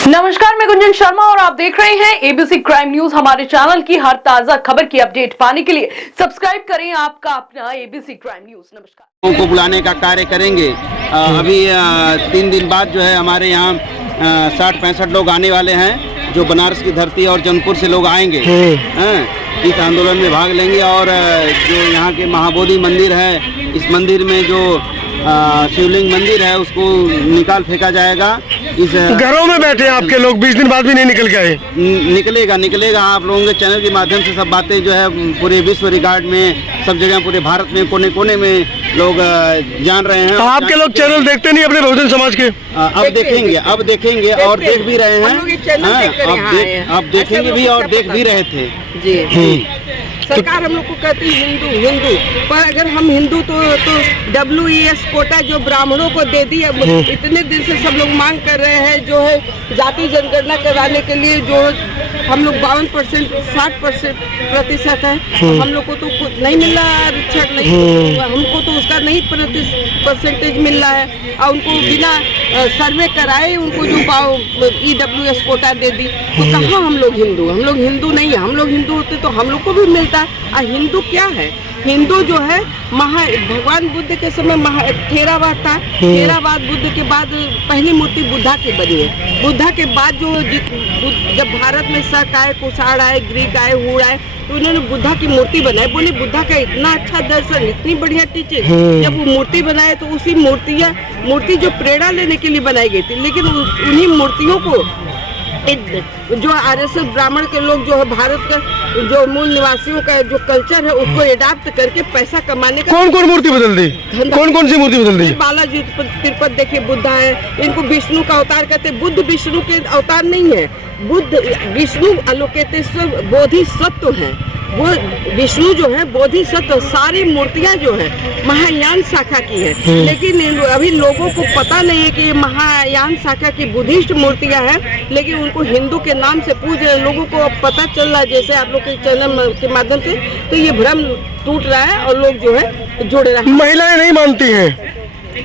नमस्कार, मैं गुंजन शर्मा और आप देख रहे हैं एबीसी क्राइम न्यूज। हमारे चैनल की हर ताजा खबर की अपडेट पाने के लिए सब्सक्राइब करें आपका अपना एबीसी क्राइम न्यूज। नमस्कार। को बुलाने का कार्य करेंगे। अभी 3 दिन बाद जो है हमारे यहाँ 60-65 लोग आने वाले हैं, जो बनारस की धरती और जौनपुर से लोग आएंगे, इस आंदोलन में भाग लेंगे। और जो यहाँ के महाबोधि मंदिर है, इस मंदिर में जो शिवलिंग मंदिर है उसको निकाल फेंका जाएगा। इस घरों में बैठे हैं आपके लोग 20 दिन बाद भी नहीं निकल के आए। निकलेगा। आप लोगों के चैनल के माध्यम से सब बातें जो है पूरे विश्व रिकॉर्ड में, सब जगह पूरे भारत में कोने कोने में लोग जान रहे हैं। आपके लोग चैनल देखते नहीं अपने बहुजन समाज के? अब देखेंगे और देख भी रहे हैं। अब देखेंगे भी और देख भी रहे थे जी। सरकार हम लोग को कहती है हिंदू, पर अगर हम हिंदू तो WES कोटा जो ब्राह्मणों को दे दी है। इतने दिन से सब लोग मांग कर रहे हैं, जो है जाति जनगणना कराने के लिए, जो हम लोग 52% 60% है। हम लोग को तो कुछ नहीं मिल रहा है, आरक्षण नहीं, हमको तो उसका नहीं परसेंटेज मिल रहा है। और उनको बिना सर्वे कराए उनको जो EWS कोटा दे दी, तो कहाँ हम लोग हिंदू नहीं है। हम लोग हिंदू होते तो हम लोग को भी मिलता। और हिंदू क्या है? हिंदू जो है भगवान बुद्ध के समय थेरावाद था। थेरावाद बुद्ध के बाद पहली मूर्ति बुद्धा की बनी है। बुद्धा के बाद जो जब भारत में शक आए, कुषाण आए, ग्रीक आए, हूण आए, तो उन्होंने बुद्धा की मूर्ति बनाई। बोले बुद्धा का इतना अच्छा दर्शन, इतनी बढ़िया टीचिंग। जब वो मूर्ति बनाए तो उसी मूर्ति जो प्रेरणा लेने के लिए बनाई गई थी, लेकिन उन्हीं मूर्तियों को जो RSS ब्राह्मण के लोग जो है भारत का जो मूल निवासियों का जो कल्चर है उसको एडाप्ट करके पैसा कमाने का कौन मूर्ति बदल दी? कौन सी मूर्ति बदल दी? बालाजी तिरुपति देखिए, बुद्धा है, इनको विष्णु का अवतार कहते हैं। बुद्ध विष्णु के अवतार नहीं है। बुद्ध विष्णु अलोकेतेश्वर बोधिसत्व है। वो विष्णु जो है बोधिसत्व। सारी मूर्तियां जो है महायान शाखा की है, लेकिन अभी लोगों को पता नहीं है कि ये महायान शाखा की बुद्धिस्ट मूर्तियां हैं, लेकिन उनको हिंदू के नाम से पूज रहे। लोगों को अब पता चल रहा है, जैसे आप लोग के चैनल के माध्यम से, तो ये भ्रम टूट रहा है और लोग जो है जुड़ रहे हैं। महिलाएं नहीं मानती हैं?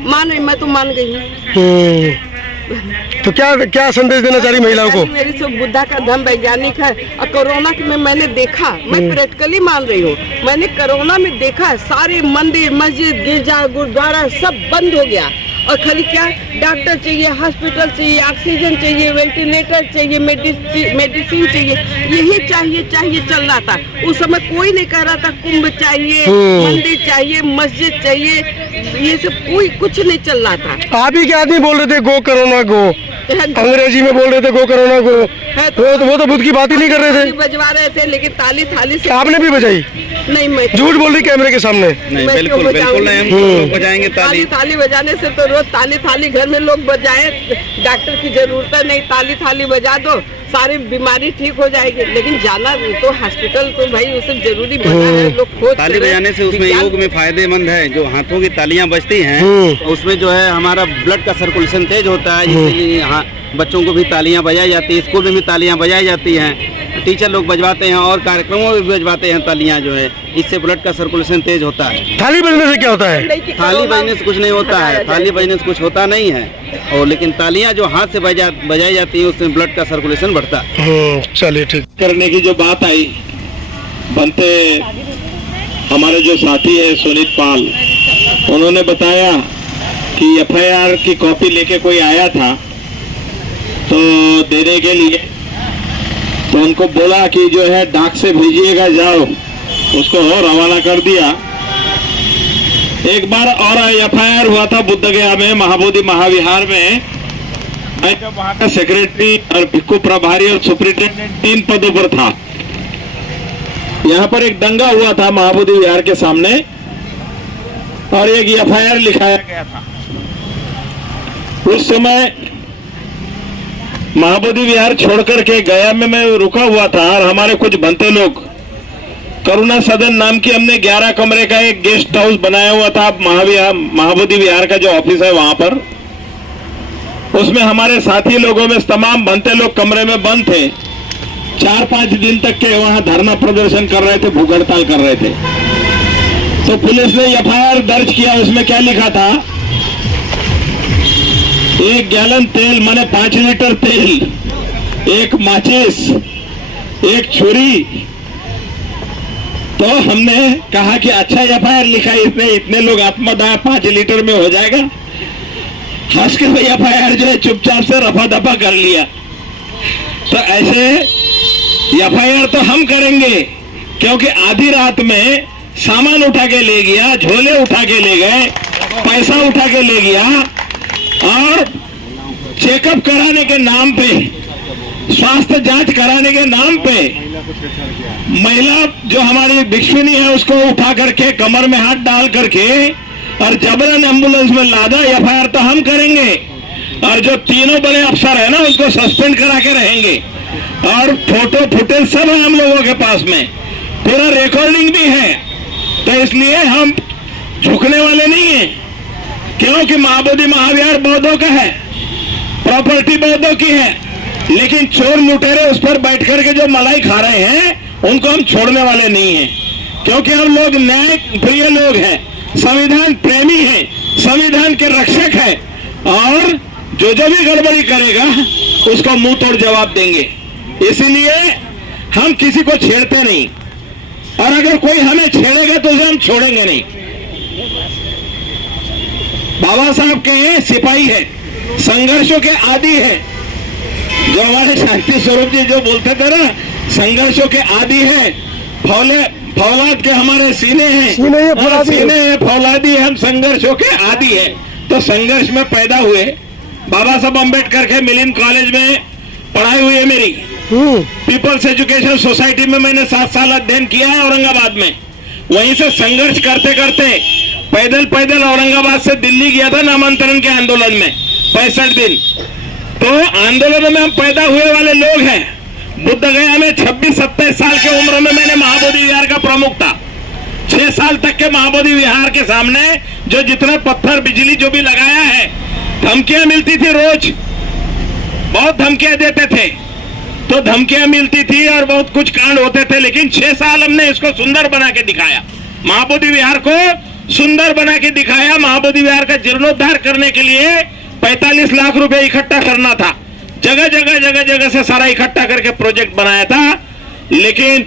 मान रही, मैं तो मान गई हूँ। तो क्या संदेश देना चाह रही महिलाओं को? मेरी सब बुद्धा का धर्म वैज्ञानिक है। और कोरोना में मैंने देखा, मैं प्रैक्टिकली मान रही हूँ, मैंने कोरोना में देखा सारे मंदिर, मस्जिद, गिरजा, गुरुद्वारा सब बंद हो गया। और खाली क्या, डॉक्टर चाहिए, हॉस्पिटल चाहिए, ऑक्सीजन चाहिए, वेंटिलेटर चाहिए, मेडिसिन चाहिए, यही चाहिए चल रहा था। उस समय कोई नहीं कह रहा था कुंभ चाहिए, मंदिर चाहिए, मस्जिद चाहिए, ये सब कोई कुछ नहीं चल रहा था। आप ही के आदमी बोल रहे थे गो कोरोना गो, अंग्रेजी में बोल रहे थे गो कोरोना गो। वो तो बुद्ध की बात ही नहीं कर रहे थे। बजवा रहे थे, लेकिन ताली थाली से आपने भी बजाई? नहीं, मैं झूठ बोल रही कैमरे के सामने। बिल्कुल नहीं, बजाएंगे ताली बजाने से तो रोज ताली घर में लोग बजाए। डॉक्टर की जरूरत नहीं, ताली बजा दो, सारी बीमारी ठीक हो जाएगी। लेकिन जाना तो हॉस्पिटल तो भाई उसे जरूरी बना है। लोग खोज ताली बजाने से उसमें योग में फायदेमंद है। जो हाथों की तालियां बजती हैं उसमें जो है हमारा ब्लड का सर्कुलेशन तेज होता है, जिससे बच्चों को भी तालियां बजाई जाती है, स्कूल में भी तालियां बजाई जाती हैं, टीचर लोग बजवाते हैं और कार्यक्रमों में भी बजवाते हैं तालियां, जो है इससे ब्लड का सर्कुलेशन तेज होता है। थाली बजने से क्या होता है? थाली बजने से कुछ नहीं होता है, थाली बजने से कुछ होता नहीं है। और लेकिन तालियां जो हाथ से बजाई जाती है उसमें ब्लड का सर्कुलेशन बढ़ता है। चलिए ठीक। करने की जो बात आई, बनते हमारे जो साथी है सुनीत पाल, उन्होंने बताया कि FIR की कॉपी लेके कोई आया था तो देने के लिए, तो उनको बोला कि जो है डाक से भेजिएगा, जाओ, उसको रवाना कर दिया। एक बार और FIR हुआ था बुद्धगया में, महाबोधि महाविहार में। जब वहां का सेक्रेटरी और भिक्खु प्रभारी और सुप्रिंटेंडेंट 3 पदों पर था, यहाँ पर एक दंगा हुआ था महाबोधि विहार के सामने और एक FIR लिखाया गया था। उस समय महाबोधि विहार छोड़कर के गया में मैं रुका हुआ था और हमारे कुछ बनते लोग करुणा सदन नाम की, हमने 11 कमरे का एक गेस्ट हाउस बनाया हुआ था महाबोधि विहार का जो ऑफिस है वहां पर। उसमें हमारे साथी लोगों में तमाम बनते लोग कमरे में बंद थे। 4-5 दिन तक के वहां धरना प्रदर्शन कर रहे थे, भूख हड़ताल कर रहे थे। तो पुलिस ने FIR दर्ज किया। उसमें क्या लिखा था 1 गैलन तेल माने 5 लीटर तेल, एक माचिस, एक छुरी। तो हमने कहा कि अच्छा एफआईआर लिखा इसने, इतने लोग आत्मदाह 5 लीटर में हो जाएगा। हंस के भाई एफआईआर जो है चुपचाप से रफा दफा कर लिया। तो ऐसे एफआईआर तो हम करेंगे, क्योंकि आधी रात में सामान उठा के ले गया, झोले उठा के ले गए, पैसा उठा के ले गया, और चेकअप कराने के नाम पे, स्वास्थ्य जांच कराने के नाम पे महिला जो हमारी भिक्षुनी है उसको उठा करके कमर में हाथ डाल करके और जबरन एम्बुलेंस में लादा। एफआईआर तो हम करेंगे, और जो तीनों बड़े अफसर है ना उसको सस्पेंड करा के रहेंगे, और फोटो फुटेज सब है हम लोगों के पास में, पूरा रिकॉर्डिंग भी है। तो इसलिए हम झुकने वाले नहीं है, क्योंकि महाबोधि महाविहार बौद्धों का है, प्रॉपर्टी बौद्धों की है, लेकिन चोर लुटेरे उस पर बैठ करके जो मलाई खा रहे हैं उनको हम छोड़ने वाले नहीं हैं, क्योंकि हम लोग न्याय प्रिय लोग हैं, संविधान प्रेमी हैं, संविधान के रक्षक हैं, और जो भी गड़बड़ी करेगा उसको मुंह तोड़ जवाब देंगे। इसीलिए हम किसी को छेड़ते नहीं, और अगर कोई हमें छेड़ेगा तो उसे हम छोड़ेंगे नहीं। बाबा साहब के सिपाही है, संघर्षों के आदी है, जो हमारे शांति स्वरूप जी जो बोलते थे ना, संघर्षों के आदी है, फौलाद के हमारे सीने हैं, सीने हैं फौलादी, हम संघर्षों के आदी है। तो संघर्ष में पैदा हुए, बाबा साहब अम्बेडकर के मिलिंद कॉलेज में पढ़ाई हुई है मेरी, पीपल्स एजुकेशन सोसाइटी में मैंने 7 साल अध्ययन किया है औरंगाबाद में। वहीं से संघर्ष करते करते पैदल औरंगाबाद से दिल्ली गया था नामांतरण के आंदोलन में 65 दिन। तो आंदोलन में हम पैदा हुए वाले लोग हैं। बुद्ध गया में 26-27 साल की उम्र में मैंने महाबोधि विहार का प्रमुख था। 6 साल तक के महाबोधि विहार के सामने जो जितना पत्थर बिजली जो भी लगाया है, धमकियां मिलती थी, रोज बहुत धमकियां देते थे, तो धमकियां मिलती थी और बहुत कुछ कांड होते थे, लेकिन 6 साल हमने इसको सुंदर बना के दिखाया, महाबोधि विहार को सुंदर बना के दिखाया। महाबोधि विहार का जीर्णोद्धार करने के लिए 45 लाख रुपए इकट्ठा करना था, जगह से सारा इकट्ठा करके प्रोजेक्ट बनाया था। लेकिन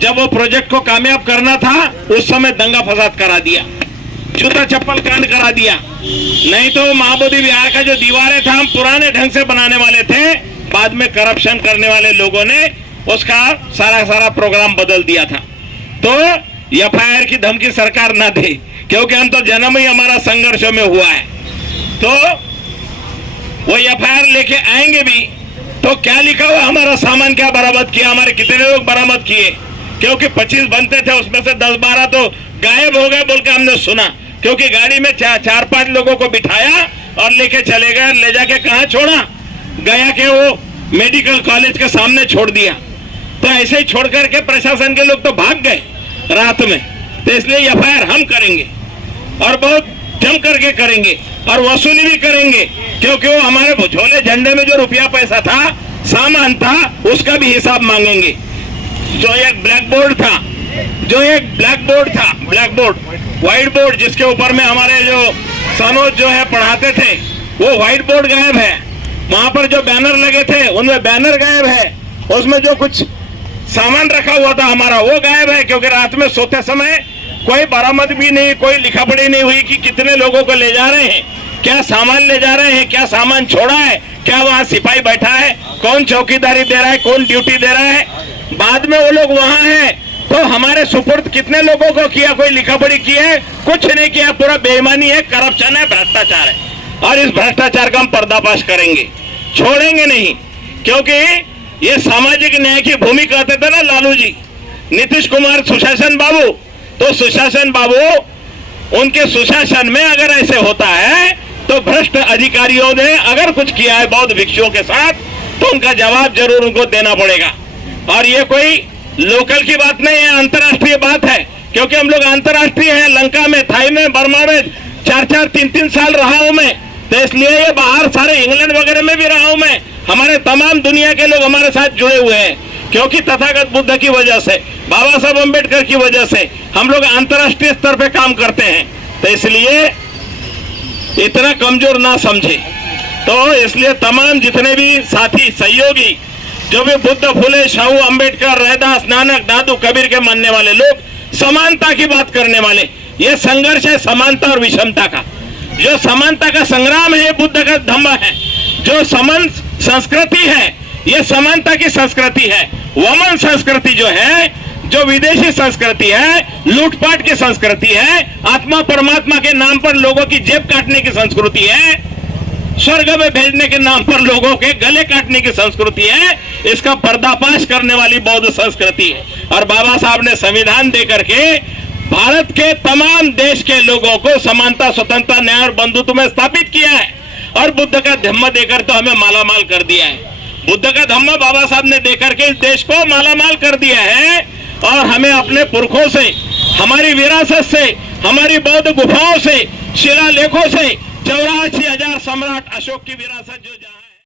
जब वो प्रोजेक्ट को कामयाब करना था उस समय दंगा फसाद करा दिया, जूता चप्पल कांड करा दिया। नहीं तो महाबोधि विहार का जो दीवारें था हम पुराने ढंग से बनाने वाले थे, बाद में करप्शन करने वाले लोगों ने उसका सारा प्रोग्राम बदल दिया था। तो एफआईआर की धमकी सरकार ना दे, क्योंकि हम तो जन्म ही हमारा संघर्षों में हुआ है। तो वो एफआईआर लेके आएंगे भी तो क्या लिखा हुआ, हमारा सामान क्या बरामद किया, हमारे कितने लोग बरामद किए, क्योंकि 25 बनते थे उसमें से 10-12 तो गायब हो गए बोल के हमने सुना, क्योंकि गाड़ी में 4-5 लोगों को बिठाया और लेके चले गए। ले जाके कहाँ छोड़ा, गया के वो मेडिकल कॉलेज के सामने छोड़ दिया। तो ऐसे ही छोड़ करके प्रशासन के लोग तो भाग गए रात में। तो इसलिए एफआईआर हम करेंगे और बहुत जम करके करेंगे और वसूली भी करेंगे, क्योंकि वो हमारे झोले झंडे में जो रुपया पैसा था, सामान था, उसका भी हिसाब मांगेंगे। जो एक ब्लैक बोर्ड था, व्हाइट बोर्ड जिसके ऊपर में हमारे जो सनोज जो है पढ़ाते थे, वो व्हाइट बोर्ड गायब है। वहां पर जो बैनर लगे थे उनमें बैनर गायब है, उसमें जो कुछ सामान रखा हुआ था हमारा वो गायब है, क्योंकि रात में सोते समय कोई बरामद भी नहीं, कोई लिखा पढ़ी नहीं हुई कि कितने लोगों को ले जा रहे हैं, क्या सामान ले जा रहे हैं, क्या सामान छोड़ा है, क्या वहाँ सिपाही बैठा है, कौन चौकीदारी दे रहा है, कौन ड्यूटी दे रहा है। बाद में वो लोग वहाँ हैं तो हमारे सुपुर्द कितने लोगों को किया, कोई लिखा पढ़ी की है, कुछ नहीं किया, पूरा बेईमानी है, करप्शन है, भ्रष्टाचार है। और इस भ्रष्टाचार का हम पर्दाफाश करेंगे, छोड़ेंगे नहीं, क्योंकि ये सामाजिक न्याय की भूमि कहते थे ना लालू जी, नीतीश कुमार सुशासन बाबू, तो सुशासन बाबू उनके सुशासन में अगर ऐसे होता है तो भ्रष्ट अधिकारियों ने अगर कुछ किया है बौद्ध भिक्षुओं के साथ तो उनका जवाब जरूर उनको देना पड़ेगा। और ये कोई लोकल की बात नहीं है, अंतर्राष्ट्रीय बात है, क्योंकि हम लोग अंतर्राष्ट्रीय हैं। लंका में, थाई में, बर्मा में 4-4, 3-3 साल रहा हूं मैं, तो इसलिए ये बाहर सारे इंग्लैंड वगैरह में भी रहा हूं मैं। हमारे तमाम दुनिया के लोग हमारे साथ जुड़े हुए हैं, क्योंकि तथागत बुद्ध की वजह से, बाबा साहब अम्बेडकर की वजह से हम लोग अंतर्राष्ट्रीय स्तर पे काम करते हैं। तो इसलिए इतना कमजोर ना समझे, तो इसलिए तमाम जितने भी साथी सहयोगी जो भी बुद्ध, फुले, शाहू, अंबेडकर, रैदास, नानक, दादू, कबीर के मानने वाले लोग, समानता की बात करने वाले, ये संघर्ष है समानता और विषमता का। जो समानता का संग्राम है बुद्ध का धम्म है, जो समान संस्कृति है ये समानता की संस्कृति है। वमन संस्कृति जो है, जो विदेशी संस्कृति है, लूटपाट की संस्कृति है, आत्मा परमात्मा के नाम पर लोगों की जेब काटने की संस्कृति है, स्वर्ग में भेजने के नाम पर लोगों के गले काटने की संस्कृति है। इसका पर्दाफाश करने वाली बौद्ध संस्कृति है। और बाबा साहब ने संविधान दे करके भारत के तमाम देश के लोगों को समानता, स्वतंत्रता, न्याय और बंधुत्व में स्थापित किया है। और बुद्ध का धम्म देकर तो हमें मालामाल कर दिया है। बुद्ध का धम्म बाबा साहब ने देकर के इस देश को मालामाल कर दिया है। और हमें अपने पुरखों से, हमारी विरासत से, हमारी बौद्ध गुफाओं से, शिलालेखों से 84,000 सम्राट अशोक की विरासत जो जहां